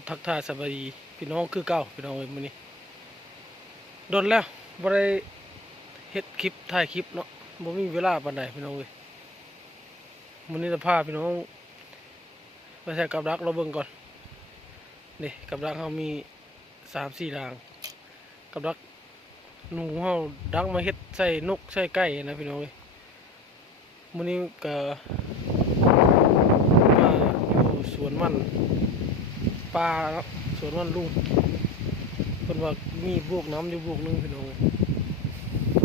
บทักทายสบายดีพี่น้องคือเก่าพี่น้องเอ้ยมื้อนี้โดนแล้วบ่ได้เฮ็ดคลิปถ่ายคลิปเนาะบ่มีเวลาปานใดพี่น้องเอ้ยมื้อนี้จะพาพี่น้องไปใส่กับดักเราเบิ่งก่อนนี่กับดักเฮามี3-4ด่าง กับดักหนูเฮาดักมาเฮ็ดใส่นกใส่ไก่นะพี่น้องเอ้ยมื้อนี้ก็มาอยู่สวนมัน ปลาเนาะสวนมันลุงเพิ่นว่ามีบวกน้ำอยู่บวกนึงพี่น้อง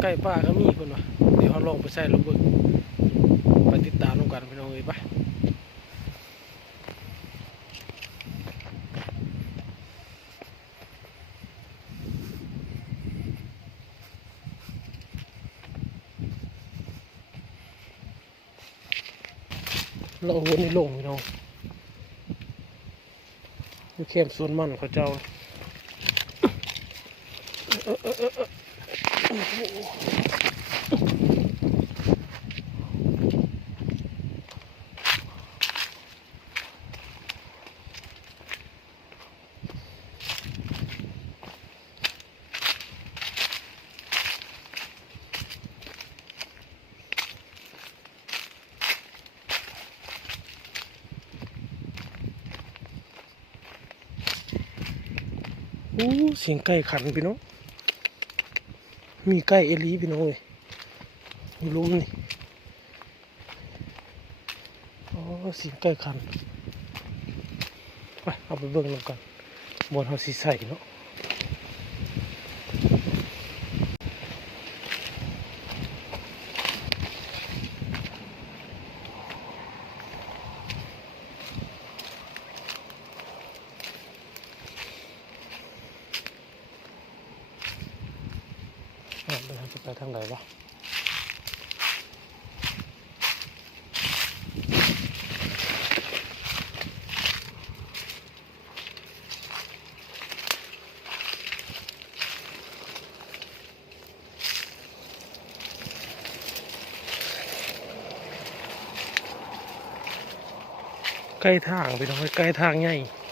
เอ้ปลาก็มีเพิ่นว่าเดี๋ยวเฮาลองไปใส่ลงเบิ่งไปติดตามนำกันพี่น้องเอ้ยไปเราวนนี่ลงพี่น้อง อยู่เข้มส่วนมันเขาเจ้าเออเออเออเออโอ้โหโอ้ เสียงไก่ขันพี่น้อง มีไก่เอลีพี่น้องเลยมีลุมนี่โอ้เสียงไก่ขัน ไปเอาไปเบิ่งนำกันบนเขาสีใส่เนาะอะเดี๋ยวเรา จะไปทางไหนวะใกล้ทางไปน้องใกล้ทางใหญ่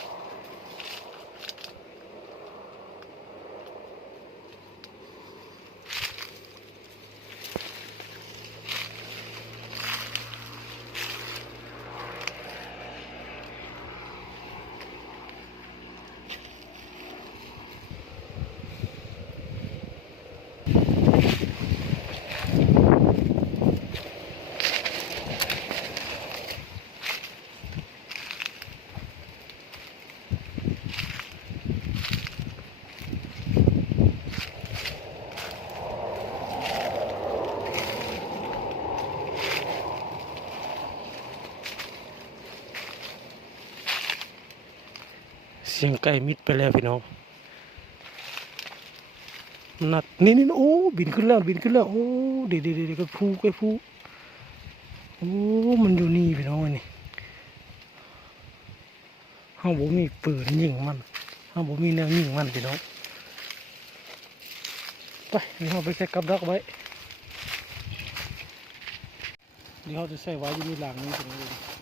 เสียงไก่มิดไปแล้วพี่น้องนัดนี่นี่โอ้บินขึ้นแล้วบินขึ้นแล้วโอ้เดี๋ยวเดี๋ยวเดก็พูก็พูโอ้มันอยู่นี่พี่น้องนนี่ห้าบ่มีปืนยิงมันห้าบ่มีแนวยิงมันพี่น้องไปเดี๋ยวเราไปใส่กับดักไว้เดี๋ยวเราจะใส่ไว้อยู่ในหลังนี้พี่น้อง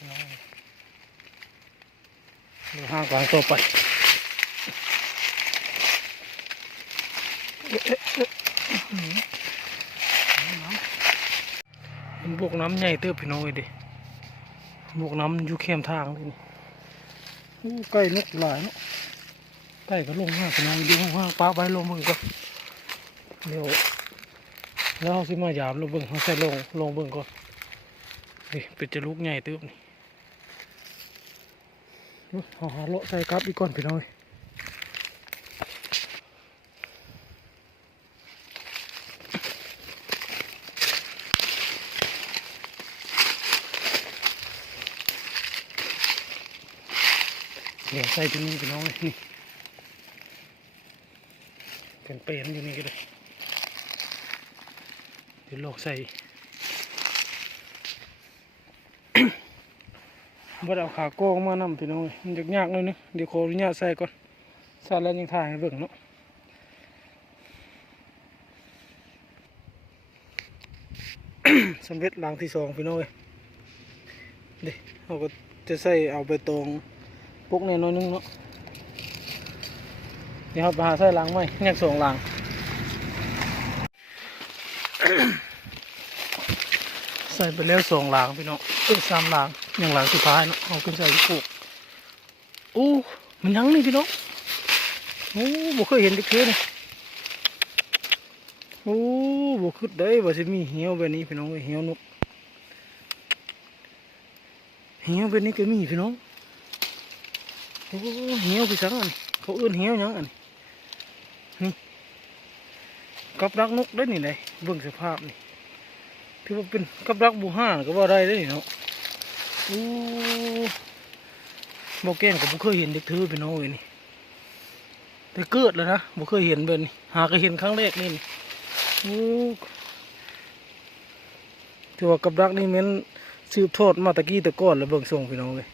ดี๋ยวห้างกลางตัวไปมันบวกน้ำใหญ่เติบพี่น้องเลยดิบวกน้ำอยู่เข้มทางเลยนี่อู้ใกล้นกหลายเนาะใกล้ก็ลงห้างพี่น้องดูห้างป้าไปลงเบิ่งก่อนเดี๋ยวแล้วเราสิมายามลงเบิ่งเขาใส่ลงลงเบิ่งก่อนนี่เป็นจะลุกใหญ่เติบนี่อู้เอ หาเลาะใส่กลับอีกก่อนพี่น้องเอ้ยเดี๋ยวใส่ที่นี่พี่น้องเลยนี่เป็นเป็นอยู่นี่ก็ได้เดี๋ยวลอกใส่ บ่ได้เอาขาโก้มานำพี่น้องเอ้ยมันยากๆหน่อยนึงเดี๋ยวขออนุญาตใส่ก่อนใส่แล้วยังถ่ายให้เบิ่งเนาะสำเร็จหลังที่สองพี่น้องเอ้ยเดี๋ยวเราก็จะใส่เอาไปตรงปุกเนี่ยน้อยนึงเนาะเดี๋ยวเราไปหาใส่ล้างไหมแยกสองล้างใส่ไปแล้วสองล้างพี่น้องเอ้สามล้าง อย่างล้างสุดท้ายเนาะเอาขึ้นใส่ปุกอู้มันยังนี่พี่น้องโอ้บ่เคยเห็นดิเคยนี่โอ้บ่คิดได้ว่าสิมีเหี่ยวแบบนี้พี่น้องเหี่ยวนกเหี่ยวแบบนี้ก็มีพี่น้องโอ้เหี่ยวพี่สังอันนี้เขาเอื้นเหี่ยวยังอันนี้นี่กับรักนกได้นี่เลยเบิ่งสภาพนี่ถือว่าเป็นกับรักบูห่าก็ว่าได้ได้นี่เนาะ โอ้บแก่นก็บ่เคยเห็นเด็กถือเป็นน้อยนี่แต่เกิดแล้วนะบ่เคยเห็นแบบนี้หาก็เห็นครั้งแรกนี่นี่โอ้ถือว่ากับรักนี่แมันสืบทอดมาตะกี้แตะก้อนแล้วเบิ่งส่งพี่น้องเลย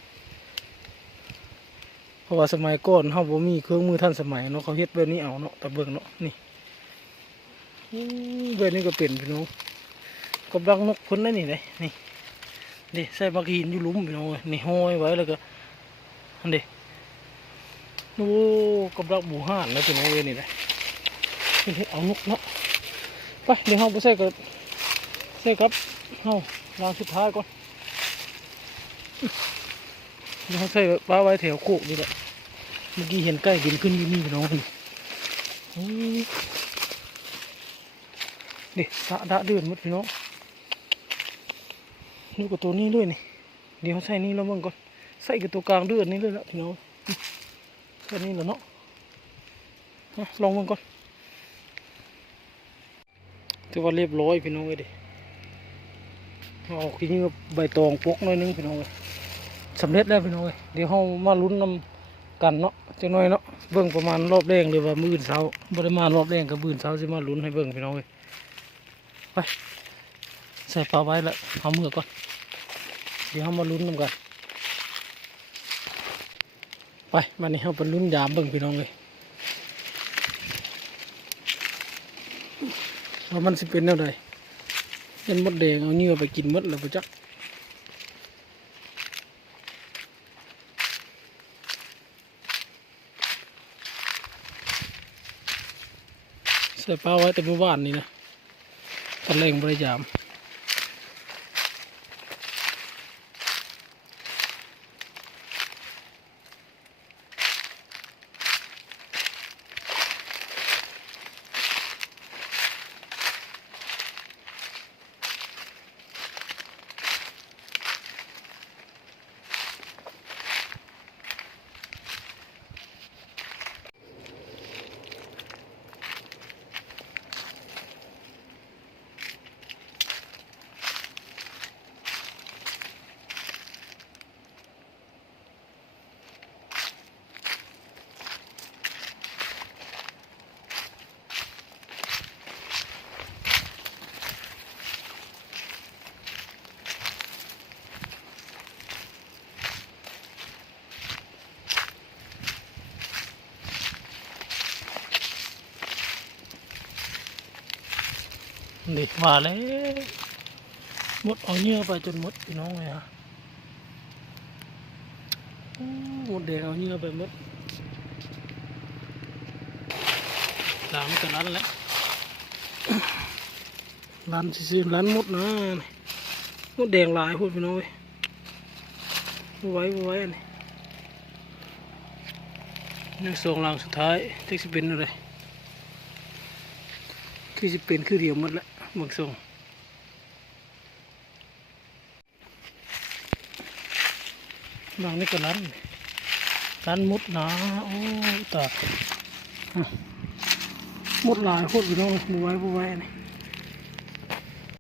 เพราะว่าสมัยก่อนเขาบ่มีเครื่องมือทันสมัยเนาะเขาเฮ็ดแบบนี้เอาเนาะตะเบิ่งเนาะนี่อู้แบบนี้ก็เป็นพี่น้องกับดักนกพ้นได้นี่เลยนี่ นี่ใส่บักหินอยู่ลุ่มพี่น้องเอ้ยนี่ห้อยไว้แล้วก็อันนี้โอ้กับดักบูห่านนะพี่น้องเอ้ยนี่เลยนี่เอานกเนาะไปเดี๋ยวเราไปใส่กับใส่กับเฮารางสุดท้ายก่อนเดี๋ยวเขาใส่ปลาไว้แถวโคกนี่แหละเมื่อกี้เห็นใกล้เห็นขึ้นอยู่นี่พี่น้องนี่นี่สะดะเดือนหมดพี่น้อง นี่กับตัวนี้ด้วยนี่ เดี๋ยวใส่นี่แล้วมึงก่อน ใส่กับตัวกลางดือนนี่เลยละพี่น้องใส่นี่แล้วเนาะลองมึงก่อนถือว่าเรียบร้อยพี่น้องเลยดิเอาทีนี้ก็ใบตองปกหน่อยนึงพี่น้องเลยสำเร็จแล้วพี่น้องเอ้ยเดี๋ยวเรามาลุ้นนำกันเนาะจังน้อยเนาะเบิ่งประมาณรอบแรงหรือว่ามื่นเช้าบ่ได้มารอบแรงกับมื่นเช้าสิมาลุ้นให้เบิ่งพี่น้องเอ้ยไป ส่ปลาไว้แล้วเอามือก่อนเดี๋ยวเรามาลุ้นนำกันไปวันนี้เราไปลุ้นยามเบิ่งพี่น้องเอ้ยว่ามันสิเป็นแนวใดเห็นมดแดงเอาเหงื่อไปกินหมดแล้วบ่จักใส่ปลาไว้แต่เมื่อวานนี่นะตะเล่งบริยาม นี่มาแล้วหมดเอาเนื้อไปจนหมดพี่น้องเลยฮะหมดแดงเอาเนื้อไปหมดตามกันนั้นแหละร้านซื้อร้านมดนะมดแดงหลายพูดพี่น้องเว้ยไว้ไว้อันนี้ยังสองลังสุดท้ายเทคสิเป็นอะไรคือสิเป็นคือเดียวหมดและ มึงส่งบางนี่ก็นั้นนั้นมุดนะโอ้ตายอะมดหลายโคตรพี่น้องบ่ไว้บ่ไว้นี่